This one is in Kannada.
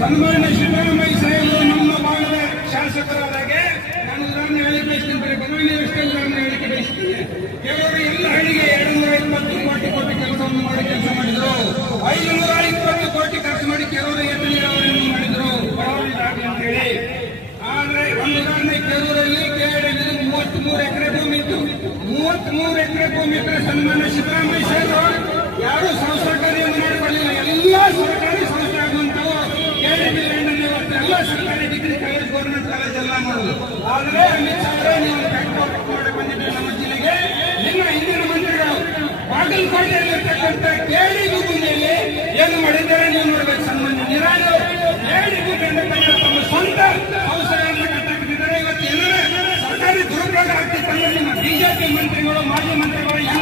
ಸನ್ಮಾನ್ಯ ಸಿದ್ದರಾಮಯ್ಯ ಸಾಹೇಬರು ನಮ್ಮ ಭಾಗದ ಶಾಸಕರಾದಾಗೆ ನಾನು ಉದಾಹರಣೆ ಹೇಳಿಕೆ ಬಯಸ್ತೀನಿ. ಬರೀ ಬದಲಾವಣೆ ಅಷ್ಟೇ ಹೇಳಿಕೆ ಬಯಸ್ತೀನಿ. ಕೆಲವರು ಎಲ್ಲ ಹಳ್ಳಿಗೆ ಎರಡು ನೂರ ಇಪ್ಪತ್ತು ಕೋಟಿ ಕೋಟಿ ಕೆಲಸವನ್ನು ಮಾಡಿ ಕೆಲಸ ಮಾಡಿದ್ರು. ಐದುನೂರ ಇಪ್ಪತ್ತು ಕೋಟಿ ಖರ್ಚು ಮಾಡಿ ಕೆಲವರು ಎತ್ತು ನೀರಾವರಿಯನ್ನು ಮಾಡಿದ್ರು. ಅಂತ ಹೇಳಿ. ಆದ್ರೆ ಒಂದು ಉದಾಹರಣೆ ಕೆಲವರಲ್ಲಿ ಕೆಆರ್ಎಲ್ ಮೂವತ್ತ್ ಮೂರು ಎಕರೆ ಭೂಮಿ ಇತ್ತು. ಮೂವತ್ತ್ ಮೂರು ಎಕರೆ ಭೂಮಿ ಇದ್ರೆ ಸನ್ಮಾನ್ಯ ಸಿದ್ದರಾಮಯ್ಯ ಸಾಹೇಬರು ಸರ್ಕಾರಿ ಡಿಗ್ರಿ ಕಾಲೇಜ್ ಗೌರ್ಮೆಂಟ್ ಕಾಲೇಜ್ ಎಲ್ಲ ಮಾಡೋದು ಆದ್ರೆ ಅಮಿತ್ ಶಾ ಅವರೇ ನೀವು ಮಾಡಿ ಬಂದಿದ್ದೀರಿ ನಮ್ಮ ಜಿಲ್ಲೆಗೆ ನಿಮ್ಮ ಹಿಂದಿನ ಮಂತ್ರಿಗಳು ಬಾಗಲಕೋಟೆಯಲ್ಲಿರ್ತಕ್ಕಂಥ ಕೇಳಿ ಭೂಮಿಯಲ್ಲಿ ಏನು ಮಾಡಿದ್ದಾರೆ ನೀವು ನೋಡ್ಬೇಕು ಸಂಬಂಧ ನಿರಾಣಿ ಕೇಳಿ ಭೂಮಿ ಅಂತಕ್ಕಂಥ ತಮ್ಮ ಸ್ವಂತ ಔಷಧಗಳನ್ನು ಕಟ್ಟಿದ್ದಾರೆ ಇವತ್ತು ಎಲ್ಲರ ಸರ್ಕಾರಿ ದುರುಪಯೋಗ ಆಗ್ತಿತ್ತಂದ್ರೆ ನಿಮ್ಮ ಬಿಜೆಪಿ ಮಂತ್ರಿಗಳು, ಮಾಜಿ ಮಂತ್ರಿಗಳು ಎಂ